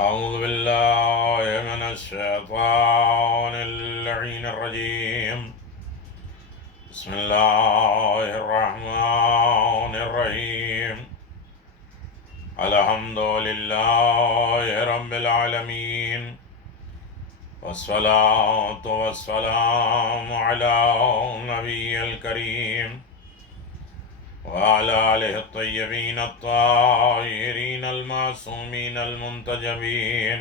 أعوذ بالله من الشيطان اللعين الرجيم. بسم الله الرحمن الرحيم. الحمد لله رب العالمين، والصلاة والسلام على النبي الكريم وعلى آله الطيبين الطاهرين المعصومين المنتجبين،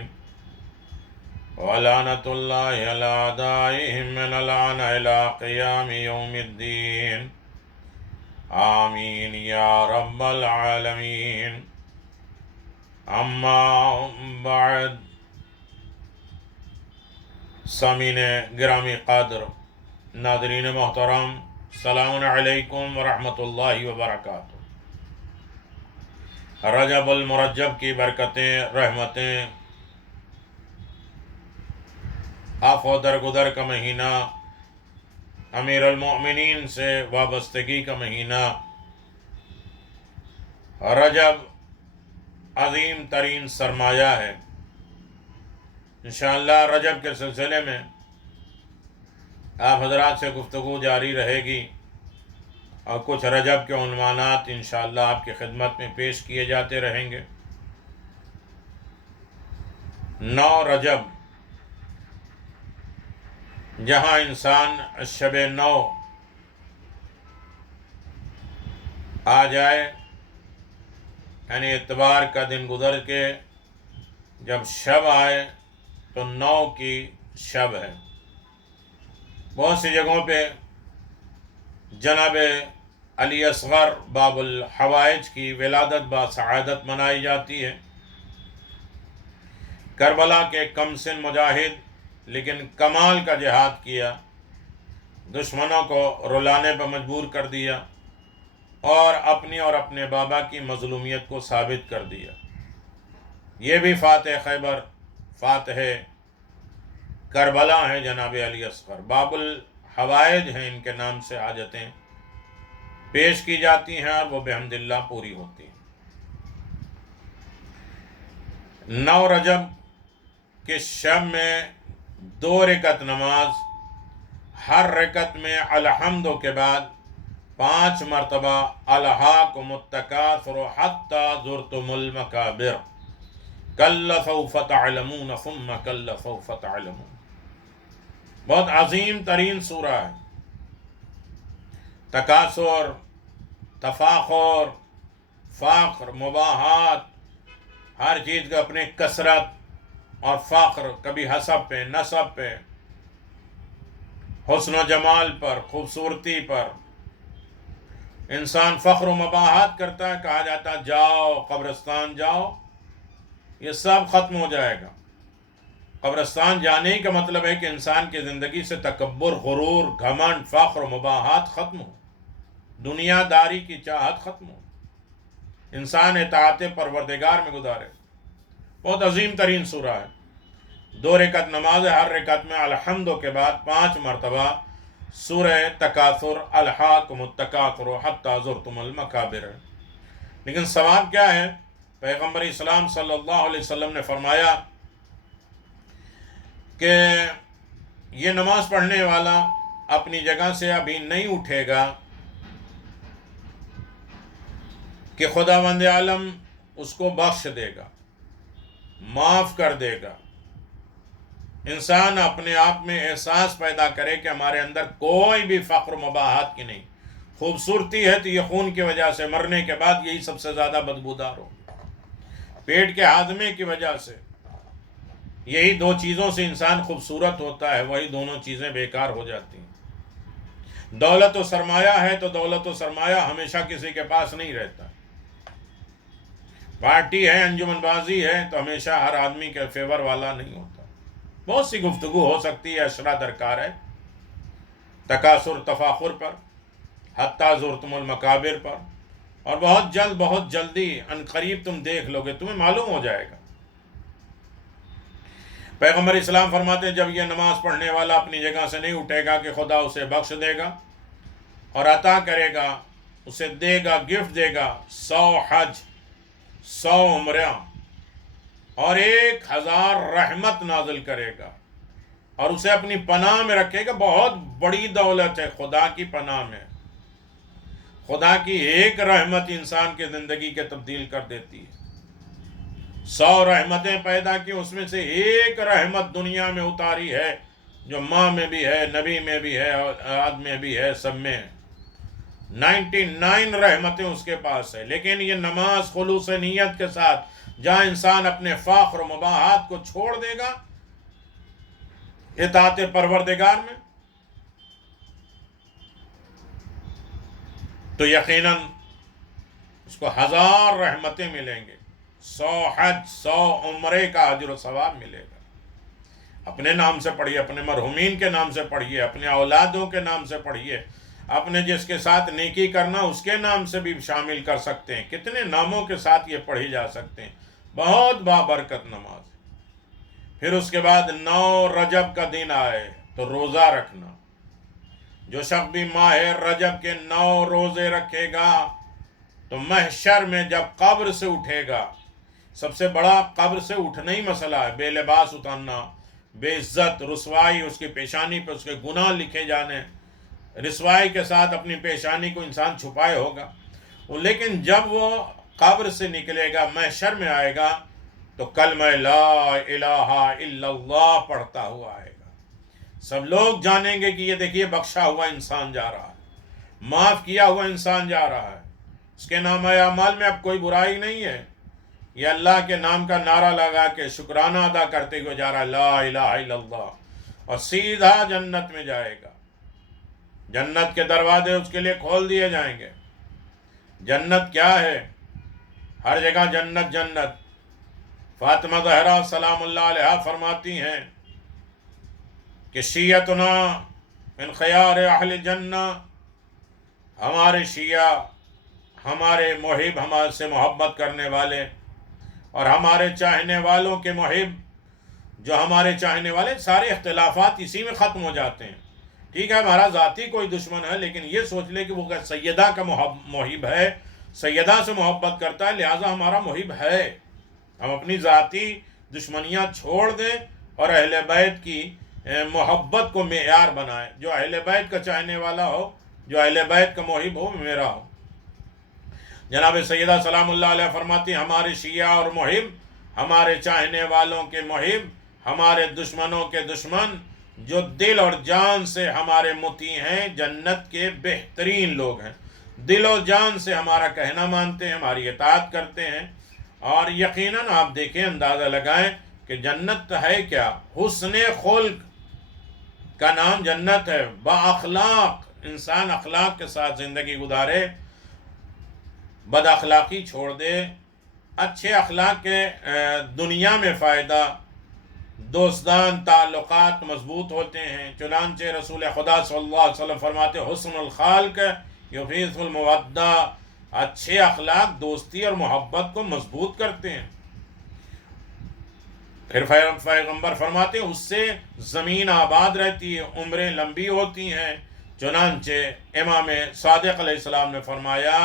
ولعنة الله على أعدائهم من الآن إلى قيام يوم الدين. آمين يا رب العالمين. اما بعد، سامعین گرامی قدر، ناظرین محترم، السلام علیکم ورحمۃ اللہ وبرکاتہ۔ رجب المرجب کی برکتیں، رحمتیں، آف و درگزر کا مہینہ، امیر المؤمنین سے وابستگی کا مہینہ، رجب عظیم ترین سرمایہ ہے۔ انشاءاللہ رجب کے سلسلے میں آپ حضرات سے گفتگو جاری رہے گی، اور کچھ رجب کے عنوانات انشاءاللہ آپ کی خدمت میں پیش کیے جاتے رہیں گے۔ 9 رجب، جہاں انسان شب 9 آ جائے، یعنی اتوار کا دن گزر کے جب شب آئے تو 9 کی شب ہے۔ بہت سی جگہوں پہ جناب علی اصغر باب الحوائج کی ولادت با سعادت منائی جاتی ہے۔ کربلا کے کم سن مجاہد، لیکن کمال کا جہاد کیا، دشمنوں کو رلانے پر مجبور کر دیا، اور اپنی اور اپنے بابا کی مظلومیت کو ثابت کر دیا۔ یہ بھی فاتح خیبر، فاتح کربلا ہیں جناب علی اصغر۔ باب الحوائج ہیں ان کے نام سے حاجتیں پیش کی جاتی ہیں، اور وہ بحمد اللہ پوری ہوتی ہیں۔ 9 رجب کے شب میں 2 رکعت نماز، ہر رکعت میں الحمد کے بعد 5 مرتبہ الہاکم التکاثر حتی زرتم المقابر، کل سوف تعلمون ثم کل سوف تعلمون۔ بہت عظیم ترین سورہ ہے۔ تکاثر، تفاخر، فخر، مباحات، ہر چیز کا اپنے کثرت اور فخر، کبھی حسب پہ، نسب پہ، حسن و جمال پر، خوبصورتی پر انسان فخر و مباحات کرتا ہے۔ کہا جاتا ہے جاؤ قبرستان جاؤ، یہ سب ختم ہو جائے گا۔ قبرستان جانے کا مطلب ہے کہ انسان کی زندگی سے تکبر، غرور، گھمنڈ، فخر و مباحات ختم ہو، دنیا داری کی چاہت ختم ہو، انسان اطاعت پروردگار میں گزارے۔ بہت عظیم ترین سورہ ہے۔ 2 رکعت نماز ہے، ہر رکعت میں الحمد کے بعد 5 مرتبہ سورہ تکاثر، الہاکم التکاثر حتی زرتم المقابر ہے۔ لیکن ثواب کیا ہے؟ پیغمبر اسلام صلی اللہ علیہ وسلم نے فرمایا کہ یہ نماز پڑھنے والا اپنی جگہ سے ابھی نہیں اٹھے گا کہ خداوند عالم اس کو بخش دے گا، معاف کر دے گا۔ انسان اپنے آپ میں احساس پیدا کرے کہ ہمارے اندر کوئی بھی فخر و مباحات کی نہیں۔ خوبصورتی ہے تو یہ خون کی وجہ سے، مرنے کے بعد یہی سب سے زیادہ بدبودار ہو۔ پیٹ کے ہاضمے کی وجہ سے، یہی 2 چیزوں سے انسان خوبصورت ہوتا ہے، وہی دونوں چیزیں بیکار ہو جاتی ہیں۔ دولت و سرمایہ ہے تو دولت و سرمایہ ہمیشہ کسی کے پاس نہیں رہتا۔ پارٹی ہے، انجمن بازی ہے تو ہمیشہ ہر آدمی کے فیور والا نہیں ہوتا۔ بہت سی گفتگو ہو سکتی ہے، اشرا درکار ہے تکاثر، تفاخر پر، حتی زرتم المقابر پر، اور بہت جلد، بہت جلدی، ان قریب تم دیکھ لو گے، تمہیں معلوم ہو جائے گا۔ پیغمبر اسلام فرماتے ہیں جب یہ نماز پڑھنے والا اپنی جگہ سے نہیں اٹھے گا کہ خدا اسے بخش دے گا اور عطا کرے گا، اسے دے گا، گفٹ دے گا 100 حج، 100 عمرہ اور 1000 رحمت نازل کرے گا اور اسے اپنی پناہ میں رکھے گا. بہت بڑی دولت ہے خدا کی پناہ میں. خدا کی ایک رحمت انسان کی زندگی کے تبدیل کر دیتی ہے. 100 رحمتیں پیدا کی، اس میں سے ایک رحمت دنیا میں اتاری ہے جو ماں میں بھی ہے، نبی میں بھی ہے، آدم میں بھی ہے، سب میں ہے. 99 رحمتیں اس کے پاس ہے. لیکن یہ نماز خلوص نیت کے ساتھ جہاں انسان اپنے فخر و مباحات کو چھوڑ دے گا اطاعت پروردگار میں، تو یقیناً اس کو 1000 رحمتیں ملیں گے. 100 حج، 100 عمرے کا اجر و ثواب ملے گا. اپنے نام سے پڑھیے، اپنے مرحومین کے نام سے پڑھیے، اپنے اولادوں کے نام سے پڑھیے، اپنے جس کے ساتھ نیکی کرنا اس کے نام سے بھی شامل کر سکتے ہیں. کتنے ناموں کے ساتھ یہ پڑھی جا سکتے ہیں. بہت بابرکت نماز. پھر اس کے بعد 9 رجب کا دن آئے تو روزہ رکھنا. جو شخص بھی ماہ رجب کے 9 روزے رکھے گا تو محشر میں جب قبر سے اٹھے گا، سب سے بڑا قبر سے اٹھنا ہی مسئلہ ہے، بے لباس اترنا، بے عزت، رسوائی، اس کی پیشانی پہ اس کے گناہ لکھے جانے، رسوائی کے ساتھ اپنی پیشانی کو انسان چھپائے ہوگا. لیکن جب وہ قبر سے نکلے گا، محشر میں آئے گا تو کلمہ لا الہ الا اللہ پڑھتا ہوا آئے گا. سب لوگ جانیں گے کہ یہ دیکھیے بخشا ہوا انسان جا رہا ہے، معاف کیا ہوا انسان جا رہا ہے. اس کے نام اعمال میں اب کوئی برائی نہیں ہے. یہ اللہ کے نام کا نعرہ لگا کے شکرانہ ادا کرتے ہوئے جا رہا ہے، لا الہ الا اللہ، اور سیدھا جنت میں جائے گا. جنت کے دروازے اس کے لیے کھول دیے جائیں گے. جنت کیا ہے؟ ہر جگہ جنت جنت. فاطمہ زہرا سلام اللہ علیہا فرماتی ہیں کہ شیعتنا من خیار اہل جنہ، ہمارے شیعہ، ہمارے محب، ہمارے سے محبت کرنے والے اور ہمارے چاہنے والوں کے محب، جو ہمارے چاہنے والے، سارے اختلافات اسی میں ختم ہو جاتے ہیں. ٹھیک ہے ہمارا ذاتی کوئی دشمن ہے، لیکن یہ سوچ لے کہ وہ سیدہ کا محب ہے، سیدہ سے محبت کرتا ہے، لہٰذا ہمارا محب ہے. ہم اپنی ذاتی دشمنیاں چھوڑ دیں اور اہل بیت کی محبت کو معیار بنائیں. جو اہل بیت کا چاہنے والا ہو، جو اہل بیت کا محب ہو، میرا ہو. جناب سیدہ سلام اللہ علیہ فرماتی ہیں ہمارے شیعہ اور محب، ہمارے چاہنے والوں کے محب، ہمارے دشمنوں کے دشمن، جو دل اور جان سے ہمارے مطیع ہیں، جنت کے بہترین لوگ ہیں. دل و جان سے ہمارا کہنا مانتے ہیں، ہماری اطاعت کرتے ہیں. اور یقیناً آپ دیکھیں، اندازہ لگائیں کہ جنت ہے کیا؟ حسن خلق کا نام جنت ہے. با اخلاق، انسان اخلاق کے ساتھ زندگی گزارے، بد اخلاقی چھوڑ دے. اچھے اخلاق کے دنیا میں فائدہ، دوستان تعلقات مضبوط ہوتے ہیں. چنانچہ رسول خدا صلی اللہ علیہ وسلم فرماتے حسن الخالق یفیض المودہ، اچھے اخلاق دوستی اور محبت کو مضبوط کرتے ہیں. پھر پیغمبر فرماتے ہیں اس سے زمین آباد رہتی ہے، عمریں لمبی ہوتی ہیں. چنانچہ امام صادق علیہ السلام نے فرمایا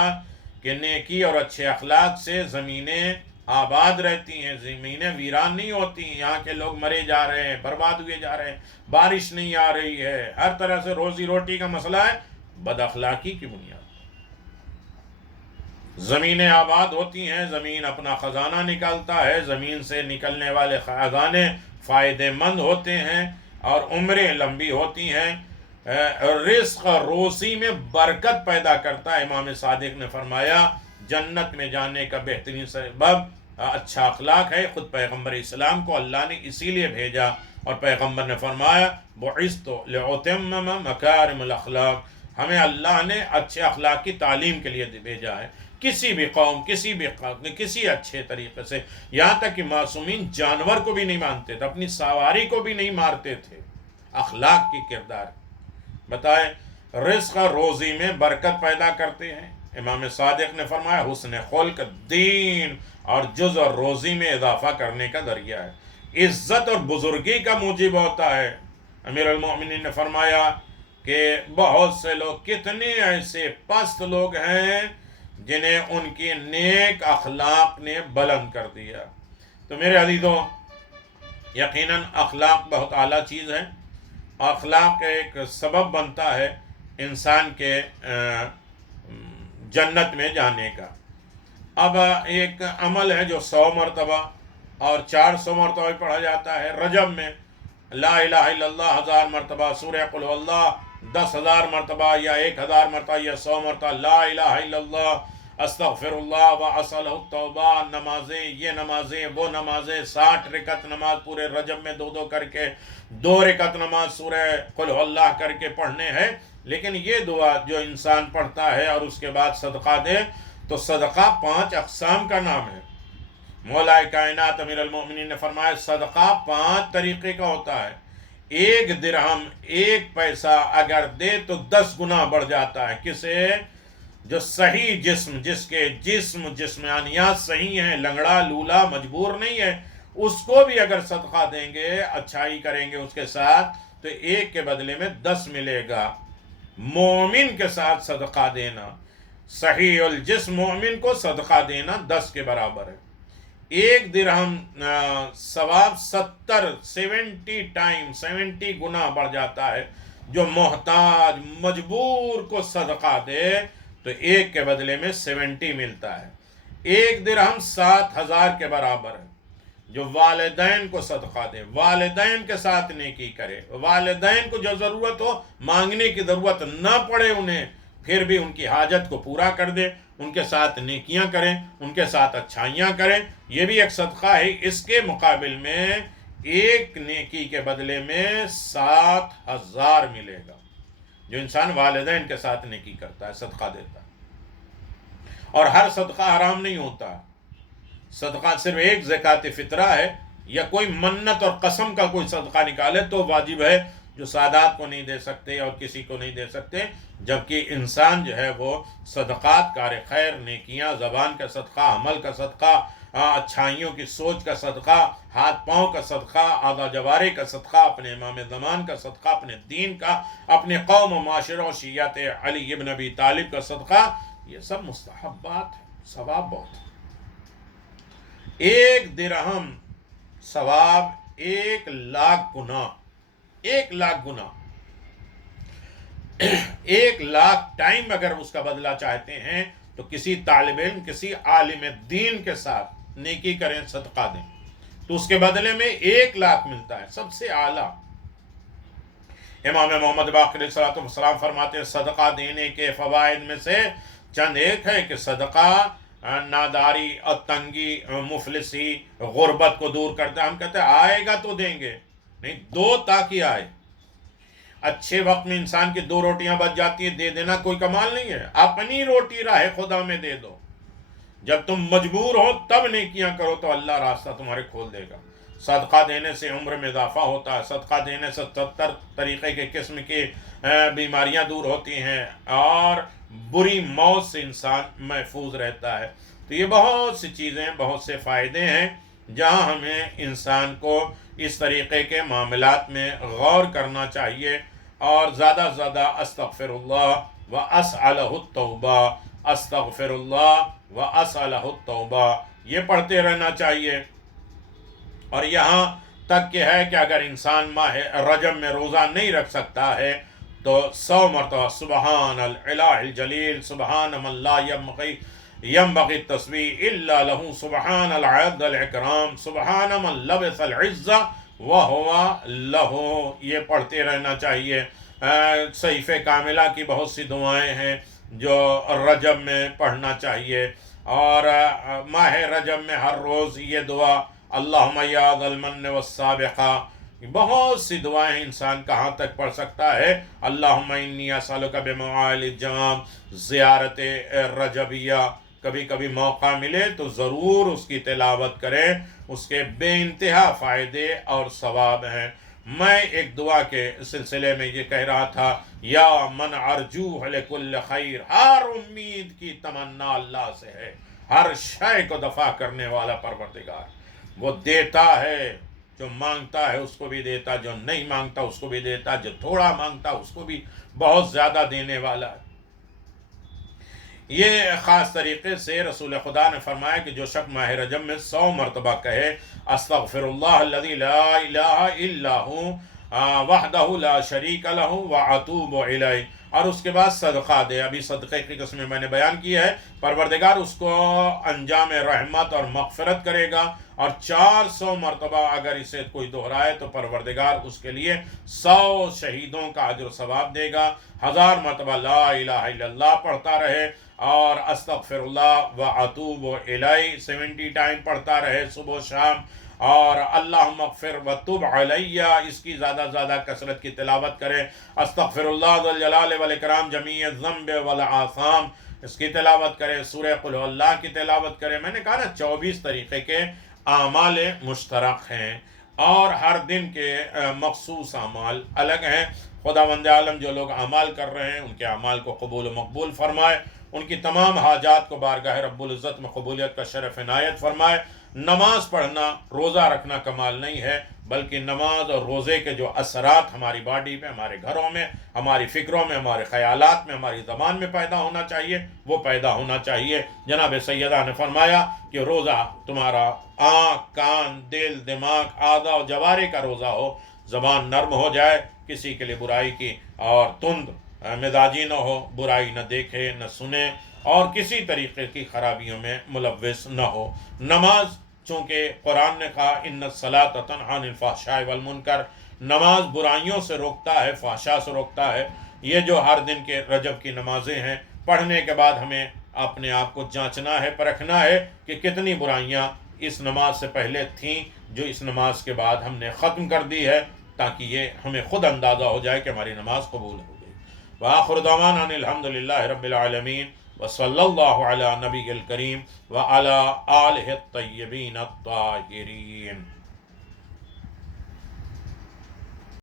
کہ نیکی اور اچھے اخلاق سے زمینیں آباد رہتی ہیں، زمینیں ویران نہیں ہوتی. یہاں کے لوگ مرے جا رہے ہیں، برباد ہوئے جا رہے ہیں، بارش نہیں آ رہی ہے، ہر طرح سے روزی روٹی کا مسئلہ ہے، بد اخلاقی کی بنیاد. زمینیں آباد ہوتی ہیں، زمین اپنا خزانہ نکالتا ہے، زمین سے نکلنے والے خزانے فائدے مند ہوتے ہیں اور عمریں لمبی ہوتی ہیں. رزق روزی میں برکت پیدا کرتا ہے. امام صادق نے فرمایا جنت میں جانے کا بہترین سبب اچھا اخلاق ہے. خود پیغمبر اسلام کو اللہ نے اسی لیے بھیجا اور پیغمبر نے فرمایا بعثت لأتمم مکارم الاخلاق، ہمیں اللہ نے اچھے اخلاق کی تعلیم کے لیے بھیجا ہے. کسی بھی قوم، کسی اچھے طریقے سے، یہاں تک کہ معصومین جانور کو بھی نہیں مانتے تھے، اپنی سواری کو بھی نہیں مارتے تھے. اخلاق کی کردار بتائیں. رزق روزی میں برکت پیدا کرتے ہیں. امام صادق نے فرمایا حسن خلق دین اور جز اور روزی میں اضافہ کرنے کا ذریعہ ہے، عزت اور بزرگی کا موجب ہوتا ہے. امیر المومنین نے فرمایا کہ بہت سے لوگ، کتنے ایسے پست لوگ ہیں جنہیں ان کی نیک اخلاق نے بلند کر دیا. تو میرے عزیزوں، یقیناً اخلاق بہت اعلیٰ چیز ہے، اخلاق ایک سبب بنتا ہے انسان کے جنت میں جانے کا۔ اب ایک عمل ہے جو 100 مرتبہ اور 400 مرتبہ پڑھا جاتا ہے رجب میں، لا الہ الا اللہ 1000 مرتبہ، سورہ قل هو اللہ 10,000 مرتبہ یا 1000 مرتبہ یا 100 مرتبہ، لا الہ الا اللہ، استغفر اللہ واسألہ التوبہ، نمازیں، یہ نمازیں، وہ نمازیں، 60 رکعت نماز پورے رجب میں دو دو کر کے، 2 رکعت نماز سورہ قل هو اللہ کر کے پڑھنے ہیں۔ لیکن یہ دعا جو انسان پڑھتا ہے اور اس کے بعد صدقہ دے، تو صدقہ 5 اقسام کا نام ہے۔ مولا کائنات امیر المومنین نے فرمایا صدقہ 5 طریقے کا ہوتا ہے۔ 1 درہم، 1 پیسہ اگر دے تو 10 گنا بڑھ جاتا ہے۔ کسے؟ جو صحیح جسم، جس کے جسمانیات صحیح ہیں، لنگڑا لولا مجبور نہیں ہے، اس کو بھی اگر صدقہ دیں گے، اچھائی کریں گے اس کے ساتھ، تو 1 کے بدلے میں 10 ملے گا۔ مومن کے ساتھ صدقہ دینا، صحیح الجسم مومن کو صدقہ دینا 10 کے برابر ہے۔ 1 درہم ثواب 70 گنا بڑھ جاتا ہے۔ جو محتاج مجبور کو صدقہ دے تو 1 کے بدلے میں 70 ملتا ہے۔ 1 درہم 7,000 کے برابر ہے۔ جو والدین کو صدقہ دے، والدین کے ساتھ نیکی کرے، والدین کو جو ضرورت ہو، مانگنے کی ضرورت نہ پڑے انہیں، پھر بھی ان کی حاجت کو پورا کر دے، ان کے ساتھ نیکیاں کریں، ان کے ساتھ اچھائیاں کریں، یہ بھی ایک صدقہ ہے۔ اس کے مقابل میں 1 نیکی کے بدلے میں 7,000 ملے گا۔ جو انسان والدین کے ساتھ نیکی کرتا ہے، صدقہ دیتا ہے۔ اور ہر صدقہ حرام نہیں ہوتا۔ صدقہ صرف ایک زکوٰۃ فطرہ ہے، یا کوئی منت اور قسم کا کوئی صدقہ نکالے تو واجب ہے، جو سادات کو نہیں دے سکتے اور کسی کو نہیں دے سکتے۔ جبکہ انسان جو ہے وہ صدقات، کار خیر، نیکیاں، زبان کا صدقہ، عمل کا صدقہ، اچھائیوں کی سوچ کا صدقہ، ہاتھ پاؤں کا صدقہ، اعضاء جوارح کا صدقہ، اپنے امام زمان کا صدقہ، اپنے دین کا، اپنے قوم و معاشرہ و شیعت علی ابن ابی طالب کا صدقہ، یہ سب مستحبات ہیں، ثواب بہت ہے۔ 1 درہم ثواب 1,00,000 گنا، 1,00,000 گنا، 1,00,000 ٹائم اگر اس کا بدلہ چاہتے ہیں تو کسی طالب علم، کسی عالم دین کے ساتھ نیکی کریں، صدقہ دیں، تو اس کے بدلے میں 1,00,000 ملتا ہے، سب سے اعلیٰ۔ امام محمد باقر علیہ السلام فرماتے ہیں صدقہ دینے کے فوائد میں سے چند ایک ہے کہ صدقہ ناداری اور تنگی، مفلسی، غربت کو دور کرتا ہے۔ ہم کہتے ہیں آئے گا تو دیں گے، نہیں، دو تاکہ آئے۔ اچھے وقت میں انسان کی 2 روٹیاں بچ جاتی ہیں، دے دینا کوئی کمال نہیں ہے۔ اپنی روٹی راہ خدا میں دے دو۔ جب تم مجبور ہو تب نیکیاں کرو تو اللہ راستہ تمہارے کھول دے گا۔ صدقہ دینے سے عمر میں اضافہ ہوتا ہے، صدقہ دینے سے 70 طریقے کے قسم کی بیماریاں دور ہوتی ہیں، اور بری موت سے انسان محفوظ رہتا ہے۔ تو یہ بہت سی چیزیں، بہت سے فائدے ہیں جہاں ہمیں انسان کو اس طریقے کے معاملات میں غور کرنا چاہیے، اور زیادہ سے زیادہ استغفر اللہ و اسألہ التوبہ، استغفر اللہ و اسألہ التوبہ، یہ پڑھتے رہنا چاہیے۔ اور یہاں تک کہ ہے کہ اگر انسان ماہ رجب میں روزہ نہیں رکھ سکتا ہے تو 100 مرتبہ سبحان الالہ الجلیل، سبحان من لا ينبغي التسبیح الا له، سبحان العد الاکرام، سبحان من لبس العزہ وہو لہ، یہ پڑھتے رہنا چاہیے۔ صحیفہ کاملہ کی بہت سی دعائیں ہیں جو رجب میں پڑھنا چاہیے، اور ماہ رجب میں ہر روز یہ دعا اللہم یا ذا المن والسابقہ، بہت سی دعائیں انسان کہاں تک پڑھ سکتا ہے۔ اللہم انی اسألک بمعال الجام، زیارت رجبیہ، کبھی کبھی موقع ملے تو ضرور اس کی تلاوت کریں، اس کے بے انتہا فائدے اور ثواب ہیں۔ میں ایک دعا کے سلسلے میں یہ کہہ رہا تھا، یا من ارجوہ لکل خیر، ہر امید کی تمنا اللہ سے ہے، ہر شے کو دفع کرنے والا پروردگار، وہ دیتا ہے، جو مانگتا ہے اس کو بھی دیتا، جو نہیں مانگتا اس کو بھی دیتا، جو تھوڑا مانگتا اس کو بھی بہت زیادہ دینے والا ہے۔ یہ خاص طریقے سے رسول خدا نے فرمایا کہ جو شخص ماہ رجب میں 100 مرتبہ کہے استغفر اللہ الذی لا الہ الا وحدہ لا شریک لہ واتوب الیہ، اور اس کے بعد صدقہ دے. ابھی صدقے کی قسمیں میں نے بیان کی ہے. پروردگار اس کو انجام رحمت اور مغفرت کرے گا، اور 400 مرتبہ اگر اسے کوئی دہرائے تو پروردگار اس کے لیے 100 شہیدوں کا اجر و ثواب دے گا. 1000 مرتبہ لا الہ الا اللہ پڑھتا رہے، اور استغفر اللہ واتوب الیہ 70 ٹائم پڑھتا رہے صبح و شام، اور اللہم اغفر وتب علیہ اس کی زیادہ زیادہ کثرت کی تلاوت کریں. استغفر اللہ ذو الجلال والاکرام جمیع الذنب والآثام اس کی تلاوت کریں. سورہ قل هو اللہ کی تلاوت کریں. میں نے کہا نا 24 طریقے کے اعمال مشترک ہیں، اور ہر دن کے مخصوص اعمال الگ ہیں. خداوند عالم جو لوگ اعمال کر رہے ہیں ان کے اعمال کو قبول و مقبول فرمائے، ان کی تمام حاجات کو بارگاہ رب العزت میں قبولیت کا شرف عنایت فرمائے. نماز پڑھنا، روزہ رکھنا کمال نہیں ہے، بلکہ نماز اور روزے کے جو اثرات ہماری باڈی پہ، ہمارے گھروں میں، ہماری فکروں میں، ہمارے خیالات میں، ہماری زبان میں پیدا ہونا چاہیے، وہ پیدا ہونا چاہیے. جناب سیدہ نے فرمایا کہ روزہ تمہارا آنکھ، کان، دل، دماغ، اعضاء و جوارح کا روزہ ہو. زبان نرم ہو جائے، کسی کے لیے برائی کی اور تند مزاجی نہ ہو، برائی نہ دیکھے نہ سنے، اور کسی طریقے کی خرابیوں میں ملوث نہ ہو. نماز، چونکہ قرآن نے کہا ان الصلاۃ تنہی عن الفحشاء والمنکر، نماز برائیوں سے روکتا ہے، فحشاء سے روکتا ہے. یہ جو ہر دن کے رجب کی نمازیں ہیں، پڑھنے کے بعد ہمیں اپنے آپ کو جانچنا ہے، پرکھنا ہے کہ کتنی برائیاں اس نماز سے پہلے تھیں جو اس نماز کے بعد ہم نے ختم کر دی ہے، تاکہ یہ ہمیں خود اندازہ ہو جائے کہ ہماری نماز قبول ہو گئی. وآخر دعوانا ان الحمد للہ رب العالمین وصلی اللہ علی نبی الکریم وعلی آلہ الطیبین الطاہرین.